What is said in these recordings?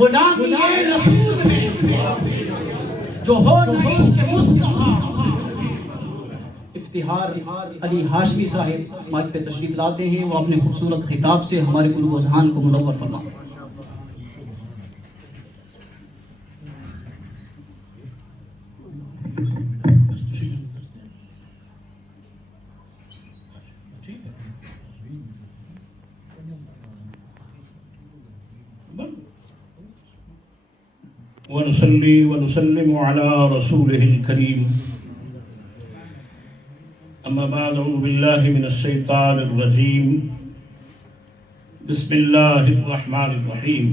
غلامی رسول ہے جو ہو نہ عشق مصطفیٰ۔ افتخار علی ہاشمی صاحب مائک پہ تشریف لاتے ہیں، وہ اپنے خوبصورت خطاب سے ہمارے قلوب و اذہان کو منور فرمائیں۔ ونصلي ونسلم على رسوله الكريم، أما بعد، أعوذ بالله من الشيطان الرجيم، بسم الله الرحمن الرحيم،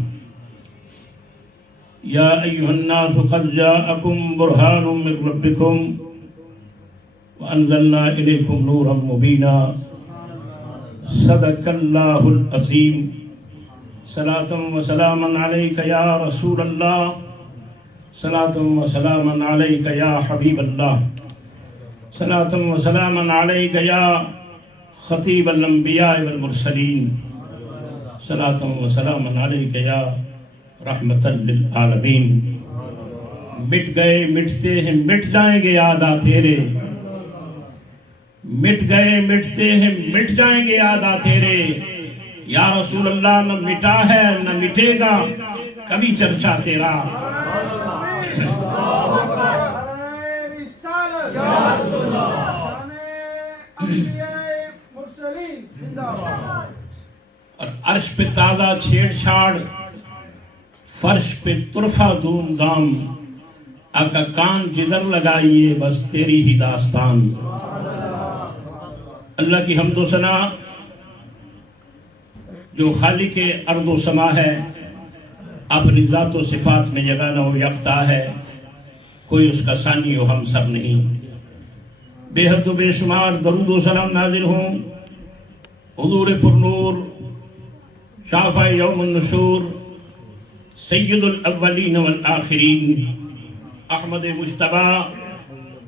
يا أيها الناس قد جاءكم برهان من ربكم وأنزلنا إليكم نورا مبينا، صدق الله العظيم، صلاة وسلاما عليك يا رسول الله، صلاة وسلاما عليك يا حبيب الله، صلاة وسلاما عليك يا خطيب الأنبياء والمرسلين، صلاة وسلاما عليك يا رحمة للعالمين۔ مٹ گئے مٹتے ہیں مٹ جائیں گے یاد آ تیرے، مٹ گئے مٹتے ہیں مٹ جائیں گے یاد آ تیرے، یا رسول اللہ نہ مٹا ہے نہ مٹے گا کبھی چرچا تیرا۔ اور عرش پہ تازہ چھیڑ چھاڑ، فرش پہ طرفہ دھوم دھام، آقا کان جدھر لگائیے بس تیری ہی داستان۔ اللہ کی حمد و ثنا جو خالق ارض و سما ہے، اپنی ذات و صفات میں یگانہ و یکتا ہے، کوئی اس کا ثانی و ہمسر نہیں۔ بے حد و بے شمار درود و سلام نازل ہوں حضور پرنور، شافع یوم النشور، سید الاولین والآخرین، احمد مجتبی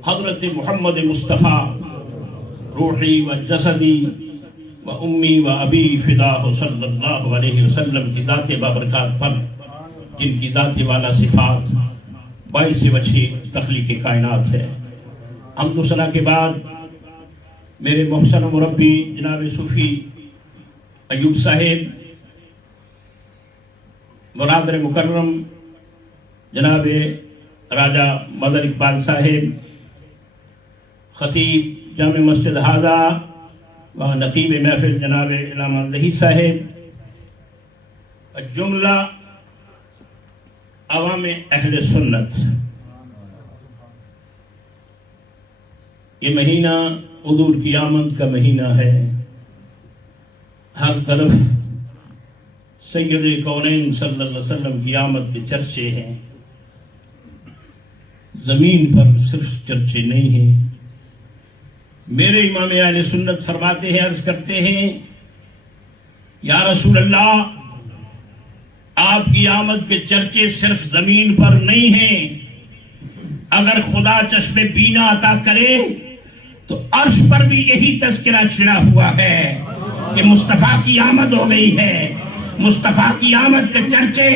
حضرت محمد مصطفیٰ، روحی و جسدی و امی و ابی فداہ صلی اللہ علیہ وسلم کی ذات بابرکات پر، جن کی ذات والا صفات باعث وجہ تخلیق کائنات ہے۔ حمد و ثنا کے بعد میرے محسن مربی جناب صوفی ایوب صاحب، برادر مکرم جناب راجہ مدر اقبال صاحب، خطیب جامع مسجد حاضہ و نقیب محفل جناب علامہ ظہیر صاحب، جملہ عوام اہل سنت، یہ مہینہ حضور کی آمد کا مہینہ ہے۔ ہر طرف سید کونین صلی اللہ علیہ وسلم کی آمد کے چرچے ہیں، زمین پر صرف چرچے نہیں ہیں۔ میرے امام اہل سنت فرماتے ہیں، عرض کرتے ہیں، یا رسول اللہ آپ کی آمد کے چرچے صرف زمین پر نہیں ہیں، اگر خدا چشم بینا عطا کرے تو عرش پر بھی یہی تذکرہ چھڑا ہوا ہے کہ مصطفیٰ کی آمد ہو گئی ہے۔ مصطفیٰ کی آمد کے چرچے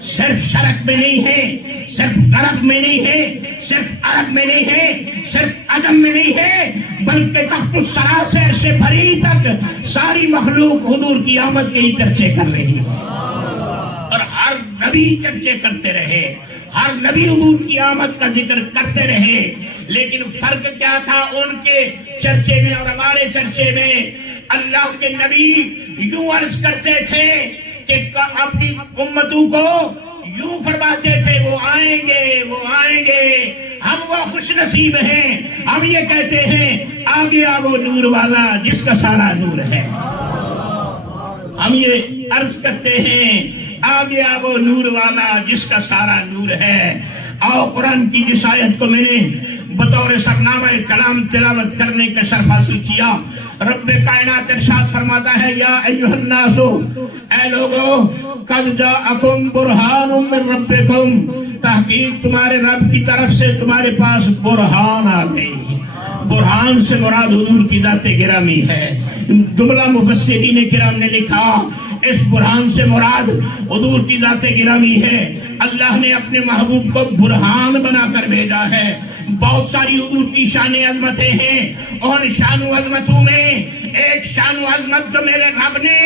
صرف شرق میں نہیں ہیں، صرف غرب میں نہیں ہیں، صرف عرب میں نہیں ہیں، صرف عجم میں نہیں ہے، بلکہ تخت الثری سے عرش بری تک ساری مخلوق حضور کی آمد کے ہی چرچے کر رہی ہے۔ اور ہر نبی چرچے کرتے رہے، ہر نبی حضور کی آمد کا ذکر کرتے رہے، لیکن فرق کیا تھا ان کے چرچے میں اور ہمارے چرچے میں؟ اللہ کے نبی یوں عرض کرتے تھے کہ اپنی امتوں کو یوں فرماتے تھے، وہ آئیں گے، وہ آئیں گے، ہم وہ خوش نصیب ہیں، ہم یہ کہتے ہیں آ گیا وہ نور والا جس کا سارا نور ہے۔ ہم یہ عرض کرتے ہیں آ گیا وہ نور والا جس کا سارا نور ہے۔ آؤ قرآن کی جس آیت کو میں نے بطور سرنامہ کلام تلاوت کرنے کا شرف حاصل کیا، رب کائنات ارشاد فرماتا ہے، یا ایھا الناس، اے لوگو، قد جاءکم برہان من ربکم، تحقیق تمہارے رب کی طرف سے تمہارے پاس برہان آ گئی۔ برہان سے مراد حضور کی ذات گرامی ہے۔ جملہ مفسرین کرام نے لکھا، اس برہان سے مراد حضور کی ذات گرامی ہے. اللہ نے اپنے محبوب کو برہان بنا کر بھیجا ہے. بہت ساری حضور کی شان عظمتیں ہیں، اور شان و عظمتوں میں ایک شان و عظمت جو میرے رب نے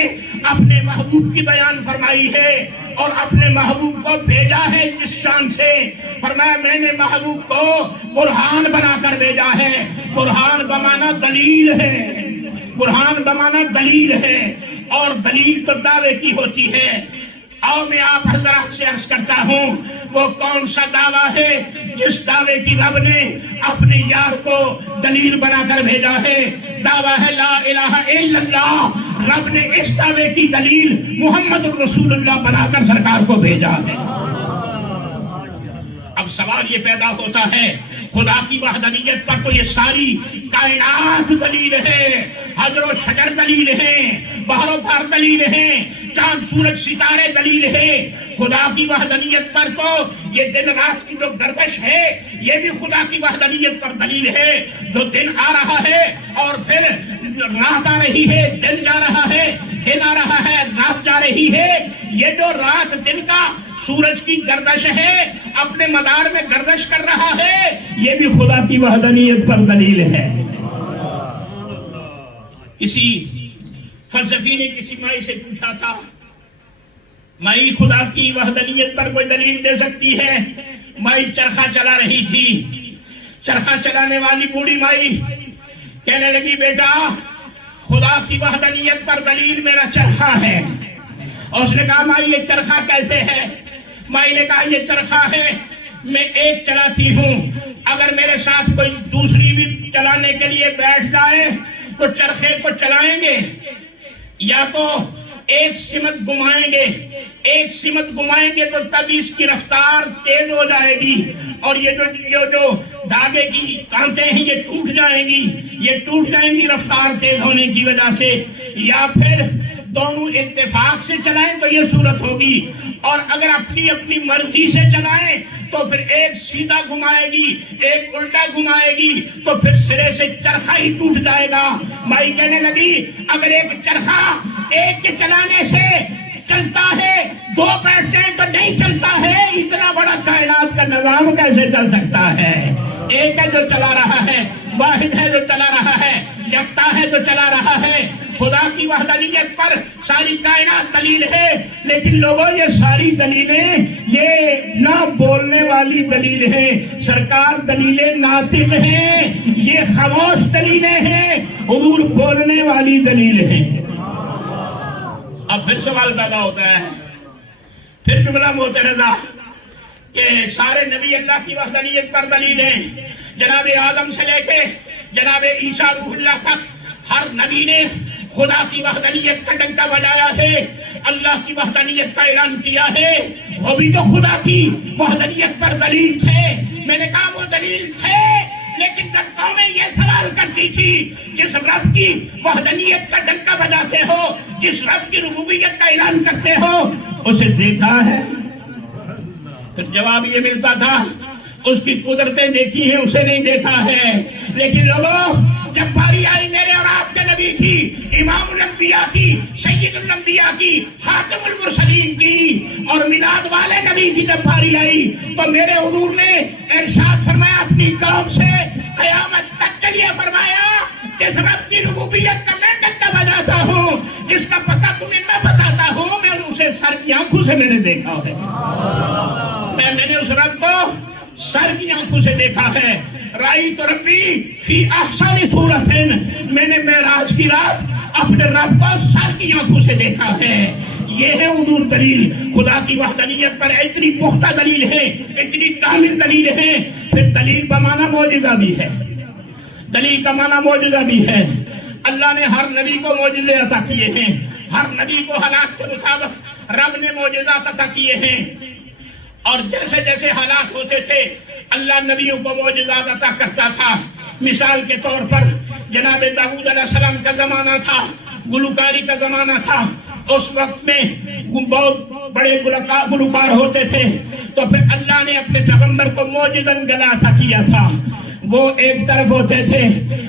اپنے محبوب کی بیان فرمائی ہے اور اپنے محبوب کو بھیجا ہے جس شان سے، فرمایا میں نے محبوب کو برہان بنا کر بھیجا ہے. برہان بمانا دلیل ہے، برہان بمانا دلیل ہے، اور دلیل تو دعوے کی ہوتی ہے. آؤ میں آپ حضرات سے عرض کرتا ہوں وہ کون سا دعویٰ ہے جس دعوے کی رب نے اپنے یار کو دلیل بنا کر بھیجا ہے. دعویٰ ہے لا الہ الا اللہ. رب نے اس دعوے کی دلیل محمد رسول اللہ بنا کر سرکار کو بھیجا ہے. اب سوال یہ پیدا ہوتا ہے خدا کی وحدانیت پر تو یہ ساری کائنات دلیل ہے، حجر و شجر دلیل ہیں، بحر و بحر دلیل ہیں، چاند سورج ستارے دلیل ہے. خدا کی وحدانیت پر تو یہ دن رات کی جو گردش ہے یہ بھی خدا کی وحدانیت پر دلیل ہے. جو دن آ رہا ہے اور پھر رات آ رہی ہے، دن جا رہا ہے، دن آ رہا ہے، رات جا رہی ہے، یہ جو رات دن کا سورج کی گردش ہے اپنے مدار میں گردش کر رہا ہے، یہ بھی خدا کی وحدانیت پر دلیل ہے. کسی فلسفی نے کسی مائی سے پوچھا تھا، مائی خدا کی وحدانیت پر کوئی دلیل دے سکتی ہے؟ مائی چرخہ چلا رہی تھی. چرخہ چلانے والی بوڑھی مائی کہنے لگی بیٹا خدا کی وحدانیت پر دلیل میرا چرخہ ہے. اور اس نے کہا مائی یہ چرخہ کیسے ہے؟ مائی نے کہا یہ چرخہ ہے، میں ایک چلاتی ہوں، اگر میرے ساتھ کوئی دوسری بھی چلانے کے لیے بیٹھ جائے تو چرخے کو چلائیں گے، یا تو ایک سمت گھمائیں گے، ایک سمت گھمائیں گے تو تب اس کی رفتار تیز ہو جائے گی، اور یہ جو دھاگے کی کانٹیں ہیں یہ ٹوٹ جائیں گی، یہ ٹوٹ جائیں گی رفتار تیز ہونے کی وجہ سے. یا پھر دونوں اتفاق سے چلائیں تو یہ صورت ہوگی، اور اگر اپنی اپنی مرضی سے چلائیں تو پھر ایک سیدھا گھمائے گی ایک الٹا گھمائے گی تو پھر سرے سے چرخہ ہی ٹوٹ جائے گا. مائی کہنے لگی اگر ایک چرخہ ایک کے چلانے سے چلتا ہے، دو بیٹھ جائیں تو نہیں چلتا ہے، اتنا بڑا کائنات کا نظام کیسے چل سکتا ہے؟ ایک ہے جو چلا رہا ہے، واحد ہے جو چلا رہا ہے، یکتا ہے جو چلا رہا ہے. خدا کی وحدانیت پر ساری کائنات دلیل ہے، لیکن لوگوں یہ ساری دلیلیں یہ نہ بولنے والی دلیل ہیں. سرکار دلیلیں ناطق ہیں، یہ خاموش دلیلیں ہیں، حضور بولنے والی دلیل ہیں. اب پھر سوال پیدا ہوتا ہے، پھر جملہ معترضہ کہ سارے نبی اللہ کی وحدانیت پر دلیل ہیں. جناب آدم سے لے کے جناب عیسیٰ روح اللہ تک ہر نبی نے خدا کی وحدانیت کا ڈنکا بجایا ہے، اللہ کی وحدانیت کا اعلان کیا ہے. وہ بھی تو خدا کی وحدانیت پر دلیل تھے. میں نے کہا وہ دلیل تھے، لیکن جب قومیں یہ سوال کرتی تھی جس رب کی وحدانیت کا ڈنکا بجاتے ہو، جس رب کی ربوبیت کا اعلان کرتے ہو، اسے دیکھا ہے؟ پھر جواب یہ ملتا تھا اس کی قدرتیں دیکھی ہیں، اسے نہیں دیکھا ہے. لیکن لوگوں جب باری آئی میرے اور آپ کے نبی کی، امام الانبیاء کی، سید الانبیاء کی، خاتم المرسلین کی، اور میلاد والے نبی کی جب باری آئی تو میرے حضور نے ارشاد فرمایا اپنی قوم سے، قیامت تک کے لیے فرمایا جس رب کی ربوبیت کا میں ڈنکا بجاتا ہوں، جس کا پتہ تمہیں میں بتاتا ہوں، میں اسے سر کی آنکھوں سے میں نے دیکھا ہے. میں نے اس رب کو سر کی آنکھوں سے دیکھا ہے. رأیت ربی فی احسن صورت، میں نے معراج کی رات اپنے رب کو سر کی آنکھوں سے دیکھا ہے. یہ ہے حضور دلیل. خدا کی وحدانیت پر اتنی پختہ دلیل ہے، اتنی کامل دلیل ہے. پھر دلیل کا معنی معجزہ بھی ہے، دلیل کا معنی معجزہ بھی ہے. اللہ نے ہر نبی کو معجزے عطا کیے ہیں، ہر نبی کو حالات کے مطابق رب نے معجزات عطا کیے ہیں، اور جیسے جیسے حالات ہوتے تھے اللہ نبیوں کو معجزات عطا کرتا تھا. مثال کے طور پر جناب داؤد علیہ السلام کا زمانہ تھا، گلوکاری کا زمانہ تھا. اس وقت میں بہت بڑے گلوکار ہوتے تھے، تو پھر اللہ نے اپنے پیغمبر کو معجزاً گلا عطا کیا تھا. وہ ایک طرف ہوتے تھے،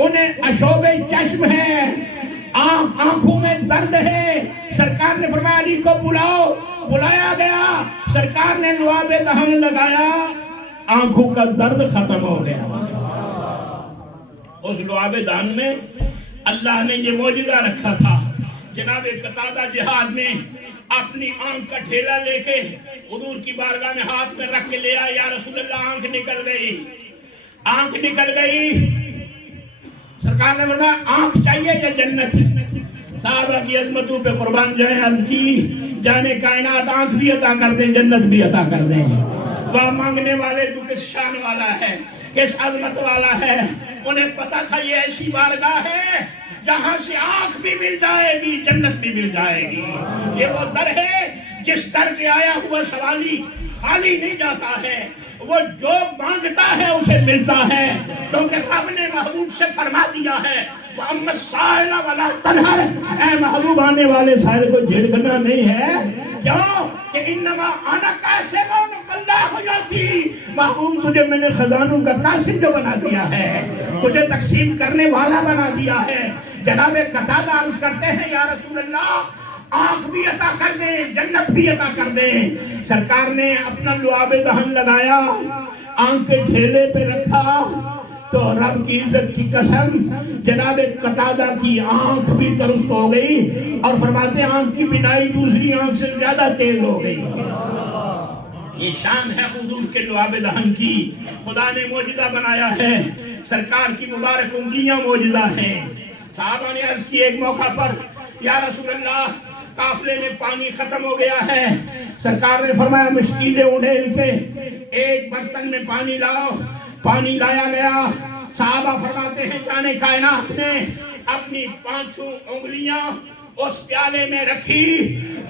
انہیں اشوب چشم ہے، آنکھوں میں درد ہے. سرکار نے فرمایا علی کو بلاؤ. بلایا گیا، سرکار نے لعاب دہن لگایا، آنکھوں کا درد ختم ہو گیا. اس لعاب دہن میں اللہ نے یہ معجزہ رکھا تھا. جناب قتادہ جہاد میں اپنی آنکھ کا ڈھیلا لے کے حضور کی بارگاہ میں ہاتھ میں رکھ کے لے آیا. یا رسول اللہ آنکھ نکل گئی، آنکھ نکل گئی. سرکار نے فرمایا آنکھ چاہیے یا جنت؟ صحابہ کی عظمتوں پہ قربان جائیں. عرض کی جانے کائنات آنکھ بھی عطا کر دیں، جنت بھی عطا کر دیں. وہ مانگنے والے تو کس شان والا ہے، کس عظمت والا ہے. انہیں پتا تھا یہ ایسی بارگاہ ہے جہاں سے آنکھ بھی مل جائے گی، جنت بھی مل جائے گی. یہ وہ در ہے جس در کے آیا ہوا سوالی خالی نہیں جاتا ہے. وہ جو مانگتا ہے اسے ملتا ہے، کیونکہ رب نے محبوب سے فرما دیا ہے وَأَمَّا السَّائِلَ وَلَا تَنْهَرْ. اے محبوب آنے والے سائل کو جھڑکنا نہیں ہے. کیوں کہ انما انا قاسم واللہ یعطی. محبوب تجھے میں نے خزانوں کا قاسم جو بنا دیا ہے، تجھے تقسیم کرنے والا بنا دیا ہے. جناب قتادہ عرض کرتے ہیں یا رسول اللہ آنکھ بھی عطا کر دیں، جنت بھی عطا کر دیں. سرکار نے اپنا لعاب دہن لگایا، آنکھ کے ڈھیلے پہ رکھا تو رب کی عزت کی قسم جناب قتادہ کی آنکھ بھی درست ہو گئی، اور فرماتے ہیں آنکھ کی بینائی دوسری آنکھ سے زیادہ تیز ہو گئی. یہ شان ہے حضور کے لعاب دہن کی. خدا نے معجزہ بنایا ہے. سرکار کی مبارک انگلیاں معجزہ ہیں. صحابہ نے عرض کی ایک موقع پر یا رسول اللہ قافلے میں پانی ختم ہو گیا ہے. سرکار نے فرمایا مشکیلیں اڑیل کے ایک برتن میں پانی لاؤ. پانی لایا گیا. صحابہ فرماتے ہیں جانے کائنات نے اپنی 5 انگلیاں اس پیالے میں رکھی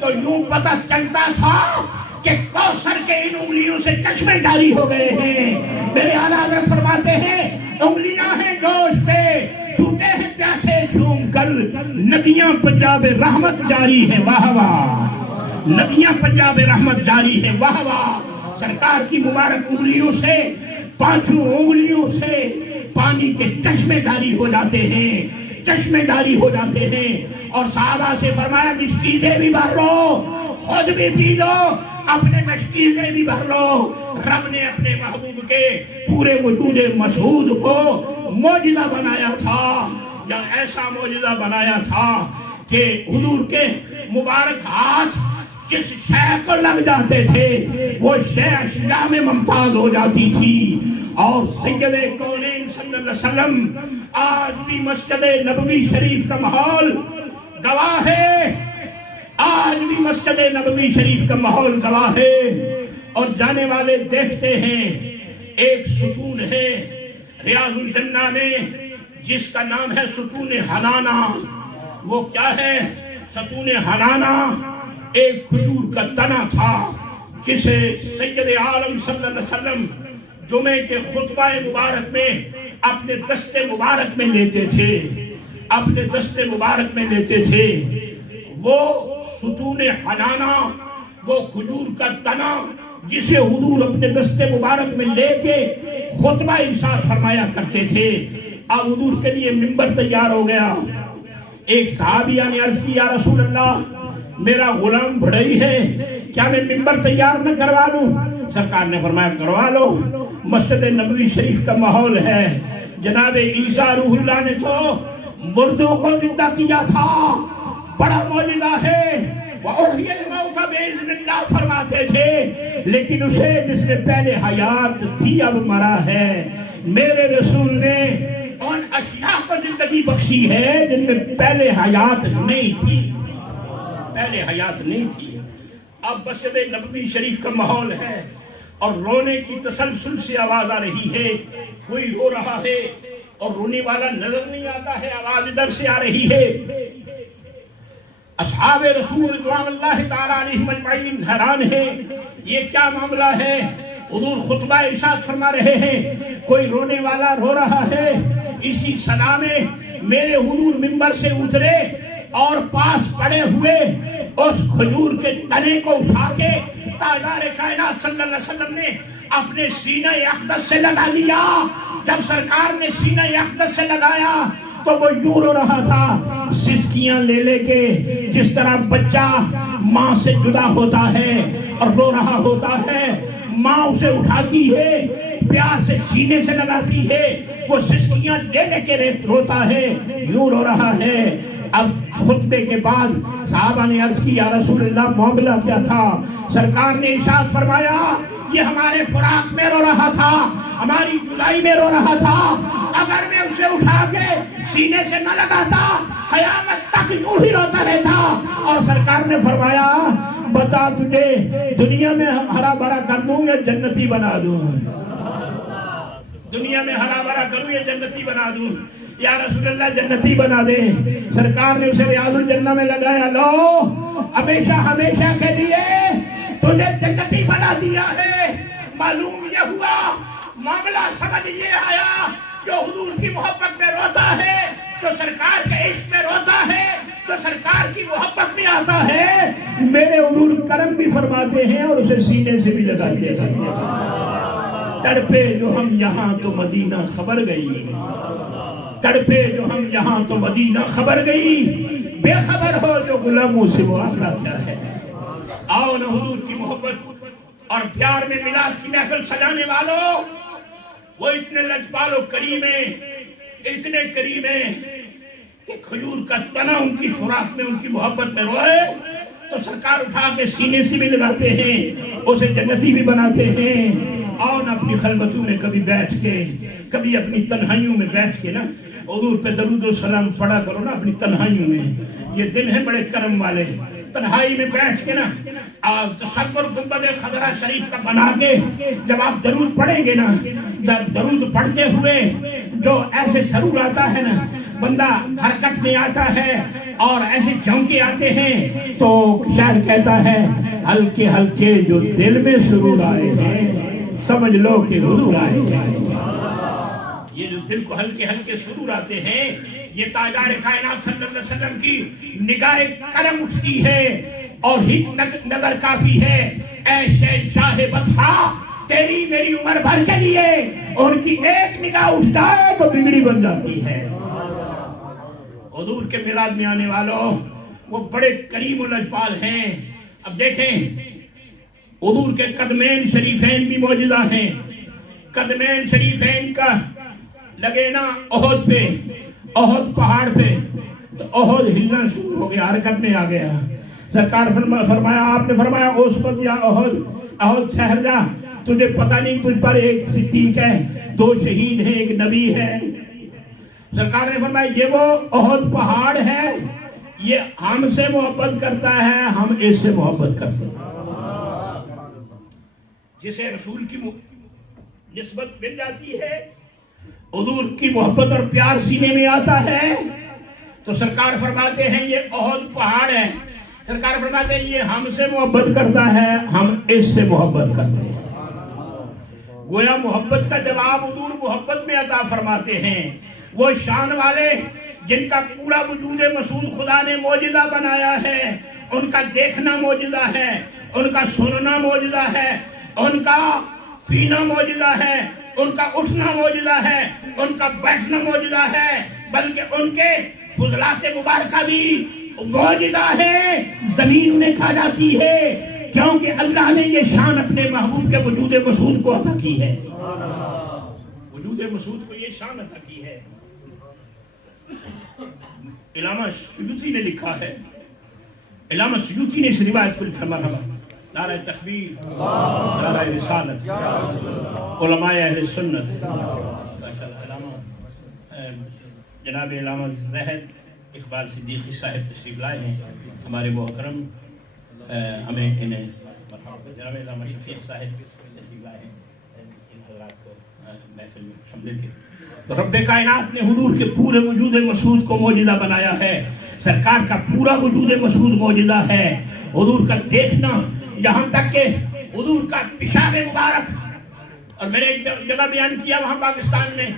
تو یوں پتہ چلتا تھا کہ کوثر کے ان انگلیوں سے چشمے جاری ہو گئے ہیں. میرے اعلیٰ حضرت فرماتے ہیں انگلیاں ہیں جوش پہ، ٹوٹے ہیں پیاسے جھوم کر، ندیاں پنجاب رحمت جاری ہے. واہ واہ، ندیاں پنجاب رحمت جاری ہے. واہ واہ. سرکار کی مبارک انگلیوں سے، 5 انگلیوں سے پانی کے چشمے جاری ہو جاتے ہیں، چشمے جاری ہو جاتے ہیں. اور صحابہ سے فرمایا مشکیلیں بھی بھر لو، خود بھی پی لو، اپنے مشکیلیں بھی بھر لو. رب نے اپنے محبوب کے پورے وجود مسعود کو معجزہ بنایا تھا، یا ایسا معجزہ بنایا تھا کہ حضور کے مبارک ہاتھ جس شے کو لگ جاتے تھے وہ شے اشیاء میں ممتاز ہو جاتی تھی. اور سید کونین صلی اللہ علیہ وسلم آج بھی مسجد نبوی شریف کا ماحول گواہ ہے. آج بھی مسجد نبوی شریف کا ماحول گواہ ہے. اور جانے والے دیکھتے ہیں ایک ستون ہے ریاض الجنہ میں جس کا نام ہے ستون حنانہ. وہ کیا ہے؟ ستون حنانہ ایک کھجور کا تنا تھا جسے سید عالم صلی اللہ علیہ وسلم جمعے کے خطبہ مبارک میں اپنے دست مبارک میں لیتے تھے، اپنے دست مبارک میں لیتے تھے. وہ ستون حنانہ، وہ کھجور کا تنا جسے حضور اپنے دست مبارک میں لے کے خطبہ ارشاد فرمایا کرتے تھے. اب حضور کے لیے منبر تیار ہو گیا. ایک صحابیہ نے عرض کی یا رسول اللہ میرا غلام بڑھئی ہے، کیا میں منبر تیار نہ کروا لوں؟ سرکار نے فرمایا کروا لو. مسجد نبوی شریف کا ماحول ہے. جناب عیسیٰ روح اللہ نے تو مردوں کو زندہ کیا تھا، بڑا معجزہ ہے. وَأُحْيِي الْمَوْتَ بِإِذْنِ اللَّهِ فرماتے تھے، لیکن اسے جس نے پہلے حیات تھی اب مرا ہے. میرے رسول نے ان اشیاء کو زندگی بخشی ہے جن میں پہلے حیات نہیں تھی، پہلے حیات نہیں تھی. اب مسجد نبوی شریف کا ماحول ہے اور رونے کی تسلسل سے آواز آ رہی ہے. کوئی رو رہا ہے اور رونے والا نظر نہیں آتا ہے، آواز ادھر سے آ رہی ہے. اصحاب رسول رضوان اللہ تعالیٰ علیہم اجمعین حیران ہیں، یہ کیا معاملہ ہے؟ حضور خطبہ ارشاد فرما رہے ہیں، کوئی رونے والا رو رہا ہے. اسی صدا میں میرے حضور منبر سے اترے اور پاس پڑے ہوئے اس کھجور کے تنے کو اٹھا کے تاجدار کائنات صلی اللہ علیہ وسلم نے اپنے سینہ اقدس سے لگا لیا. جب سرکار نے سینہ اقدس سے لگایا تو وہ یوں رو رہا تھا سسکیاں لے لے کے، جس طرح بچہ ماں سے جدا ہوتا ہے اور رو رہا ہوتا ہے، ماں اسے اٹھاتی ہے، پیار سے سینے سے لگاتی ہے، وہ سسکیاں لے لے کے روتا ہے، یوں رو رہا ہے. اب خطبے کے بعد صحابہ نے عرض کی یا رسول اللہ معاملہ کیا تھا؟ سرکار نے ارشاد فرمایا یہ ہمارے فراق میں رو رہا تھا، ہماری جدائی میں رو رہا تھا. اگر میں اسے اٹھا کے سینے سے نہ لگاتا قیامت تک یوں ہی روتا رہتا. اور سرکار نے فرمایا بتا تجھے دنیا میں ہرا بھرا کر دوں یا جنتی بنا دوں؟ دنیا میں ہرا بھرا کروں یا جنتی بنا دوں؟ یا رسول اللہ جنتی بنا دے. سرکار نے اسے ریاض الجنہ میں لگایا، لو ہمیشہ ہمیشہ کے لیے تجھے جنتی بنا دیا ہے. معلوم یہ ہوا، معاملہ سمجھ یہ آیا، جو حضور کی محبت میں روتا ہے، جو سرکار کے عشق میں روتا ہے، جو سرکار کی محبت میں آتا ہے، میرے حضور کرم بھی فرماتے ہیں اور اسے سینے سے بھی لگاتے ہیں. تڑپے جو ہم یہاں تو مدینہ خبر گئی، تڑپے جو ہم یہاں تو مدینہ خبر گئی، بے خبر ہو جو غلاموں سے وہ آقا کیا ہے. آؤ نہ حضور کی محبت اور پیار میں میلاد کی محفل سجانے والوں، وہ اتنے لجپال و کریم ہیں، اتنے کریم ہیں کہ کھجور کا تنا ان کی فراق میں، ان کی محبت میں روئے تو سرکار اٹھا کے سینے سے بھی لگاتے ہیں، اسے جنتی بھی بناتے ہیں. آؤ نہ اپنی خلوتوں میں کبھی بیٹھ کے، کبھی اپنی تنہائیوں میں بیٹھ کے نا حضور پہ درود و سلام پڑھا کرو نا اپنی تنہائیوں میں. یہ دن ہے بڑے کرم والے، تنہائی میں بیٹھ کے نا تصور گنبد خضرا شریف کا بنا کے جب آپ درود پڑھیں گے نا، جب درود پڑھتے ہوئے جو ایسے سرور آتا ہے نا، بندہ حرکت میں آتا ہے اور ایسے جھونکے آتے ہیں تو شاعر کہتا ہے ہلکے ہلکے جو دل میں سرور آئے ہیں سمجھ لو کہ حضور آئے ہیں. یہ جو دل کو ہلکے ہلکے سرور آتے ہیں، یہ تاجدار کائنات صلی اللہ علیہ وسلم کی نگاہ کرم اٹھتی ہے اور ہٹ نظر کافی ہے. اے شہنشاہ بطحا تیری میری عمر بھر کے لیے ان کی ایک نگاہ اٹھ جائے تو بگڑی بن جاتی ہے. حضور کے میلاد میں آنے والوں وہ بڑے کریم و لجپال ہیں. اب دیکھیں حضور کے قدمین شریفین بھی موجودہ ہیں. قدمین شریفین کا لگے نا احد پہ، احد پہاڑ پہ، تو احد ہلنا شروع ہو گیا، حرکت میں آ گیا. سرکار فرمایا، آپ نے فرمایا اس وقت یا احد، احد شہر جا، تجھے پتہ نہیں تجھ پر ایک صدیق ہے، 2 شہید ہیں، ایک نبی ہے. سرکار نے فرمایا یہ وہ احد پہاڑ ہے، یہ ہم سے محبت کرتا ہے، ہم اس سے محبت کرتے ہیں. جسے رسول کی نسبت مل جاتی ہے، حضور کی محبت اور پیار سینے میں آتا ہے تو سرکار فرماتے ہیں یہ احد پہاڑ ہے. سرکار فرماتے ہیں یہ ہم سے محبت کرتا ہے، ہم اس سے محبت کرتے ہیں. گویا محبت کا جواب حضور محبت میں عطا فرماتے ہیں. وہ شان والے جن کا پورا وجود مسعود خدا نے معجزہ بنایا ہے، ان کا دیکھنا معجزہ ہے، ان کا سننا معجزہ ہے، ان کا پینا معجزہ ہے، ان کا اٹھنا معجزہ ہے، ان کا بیٹھنا معجزہ ہے، بلکہ ان کے فضلات مبارکہ بھی معجزہ ہے. زمین انہیں کھا جاتی ہے کیونکہ اللہ نے یہ شان اپنے محبوب کے وجود مسعود کو عطا کی ہے. وجود مسعود کو یہ شان عطا کی ہے. علامہ سیوطی نے لکھا ہے، علامہ سیوطی نے اس روایت کو لکھا، مرحبا نعرہ تکبیر، نعرہ رسالت، علماء اہل سنت، جناب علامہ زہد اقبال صدیقی صاحب تشریف لائے ہیں، ہمارے محترم، ہمیں انہیں جناب علامہ شفیق صاحب تشریف لائے ہیں، ان حضرات کو محفل میں شامل کیا. تو رب کائنات نے حضور کے پورے وجود مسعود کو معجزہ بنایا ہے. سرکار کا پورا وجود مسعود معجزہ ہے. حضور کا دیکھنا، یہاں تک کہ حضور کا پیشاب مبارک. اور میں نے ایک جگہ بیان کیا وہاں پاکستان میں،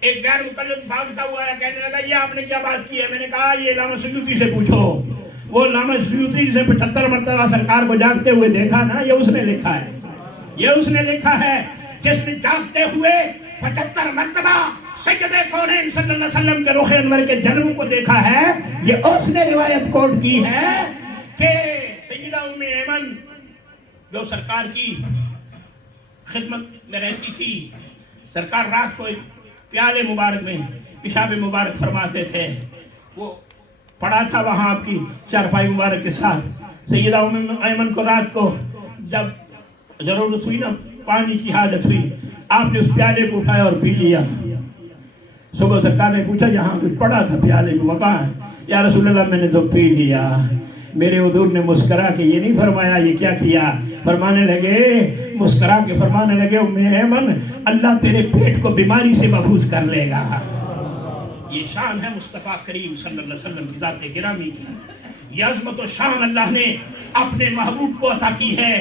ایک غیر مقلد بھاگتا ہوا ہے، کہنے لگا یہ آپ نے کیا بات کی ہے؟ میں نے کہا یہ علامہ سیوطی سے پوچھو. وہ علامہ سیوطی سے 75 مرتبہ سرکار کو جاگتے ہوئے دیکھا نا، یہ اس نے لکھا ہے. یہ اس نے لکھا ہے جس نے جاگتے ہوئے 75 مرتبہ سید کونین صلی اللہ علیہ وسلم کے رخ انور کے جلووں کو دیکھا ہے. یہ اس نے روایت کوٹ کی ہے کہ سیدہ ام ایمن جو سرکار کی خدمت میں رہتی تھی، سرکار رات کو پیالے مبارک میں پیشاب مبارک فرماتے تھے، وہ پڑا تھا وہاں آپ کی چارپائی مبارک کے ساتھ. سیدہ ام ایمن کو رات کو جب ضرورت ہوئی نا، پانی کی حاجت ہوئی، آپ نے اس پیالے کو اٹھایا اور پی لیا. صبح سرکار نے پوچھا جہاں کچھ پڑا تھا پیالے میں وہ کہاں ہے؟ یا رسول اللہ میں نے تو پی لیا. میرے حضور نے مسکرا کے یہ نہیں فرمایا یہ کیا کیا، فرمانے لگے، مسکرا کے فرمانے لگے ام ایمن اللہ تیرے پیٹ کو بیماری سے محفوظ کر لے گا. یہ شان ہے مصطفیٰ کریم صلی اللہ علیہ وسلم کی ذات گرامی کی. یہ عظمت و شان اللہ نے اپنے محبوب کو عطا کی ہے.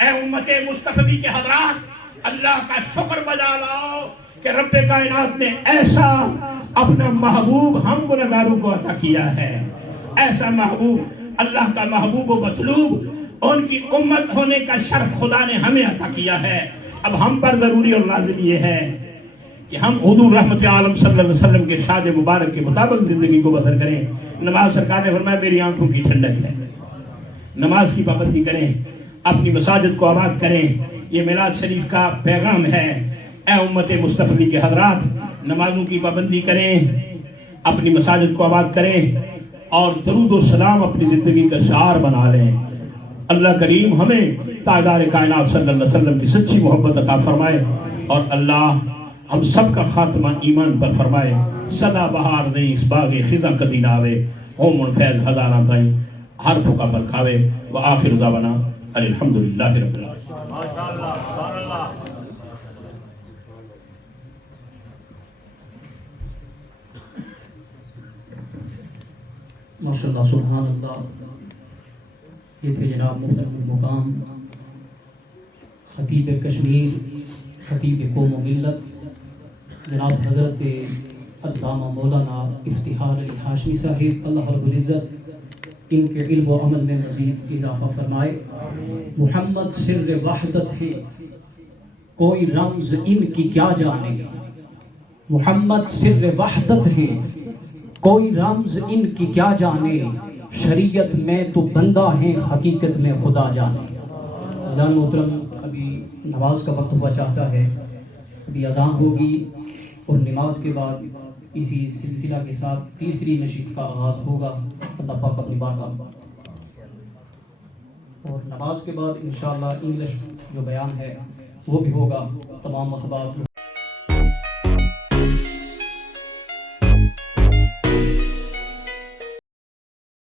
اے امت مصطفی کے حضرات، اللہ کا شکر بجا لاؤ کہ رب کائنات نے ایسا اپنا محبوب ہم گنہگاروں کو عطا کیا ہے. ایسا محبوب، اللہ کا محبوب و مطلوب، ان کی امت ہونے کا شرف خدا نے ہمیں عطا کیا ہے. اب ہم پر ضروری اور لازم یہ ہے کہ ہم حضور رحمت عالم صلی اللہ علیہ وسلم کے ارشاد مبارک کے مطابق زندگی کو بسر کریں. نماز سرکار نے فرمایا میری آنکھوں کی ٹھنڈک ہے. نماز کی پابندی کریں، اپنی مساجد کو آباد کریں. یہ میلاد شریف کا پیغام ہے. اے امت مصطفی کے حضرات، نمازوں کی پابندی کریں، اپنی مساجد کو آباد کریں اور درود و سلام اپنی زندگی کا شعار بنا لیں. اللہ کریم ہمیں تاجدار کائنات صلی اللہ علیہ وسلم کی سچی محبت عطا فرمائے اور اللہ ہم سب کا خاتمہ ایمان پر فرمائے. صدا بہار دیں اس باغ خزاں کدی نہ آوے، ہومن فیض ہزاراں تائیں ہر پھکا پر کھاوے. وآخر دعوانا الحمدللہ رب العالمین. ماشاءاللہ سبحان اللہ. یہ تھے جناب محترم المقام خطیب کشمیر، خطیب قوم و ملت، جناب حضرت علامہ مولانا افتخار علی ہاشمی صاحب. اللہ رب العزت ان کے علم و عمل میں مزید اضافہ فرمائے. محمد سر وحدت ہے، کوئی رمز ان کی کیا جانے. محمد سر وحدت ہے، کوئی رمز ان کی کیا جانے. شریعت میں تو بندہ ہیں، حقیقت میں خدا جانے. اذان محترم، ابھی نماز کا وقت ہوا چاہتا ہے، ابھی اذان ہوگی اور نماز کے بعد اسی سلسلہ کے ساتھ تیسری نشید کا آغاز ہوگا. اللہ پاک اپنی بارگاہ اور نماز کے بعد انشاءاللہ انگلش جو بیان ہے وہ بھی ہوگا. تمام احباب